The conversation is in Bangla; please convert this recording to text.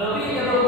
নবী এবং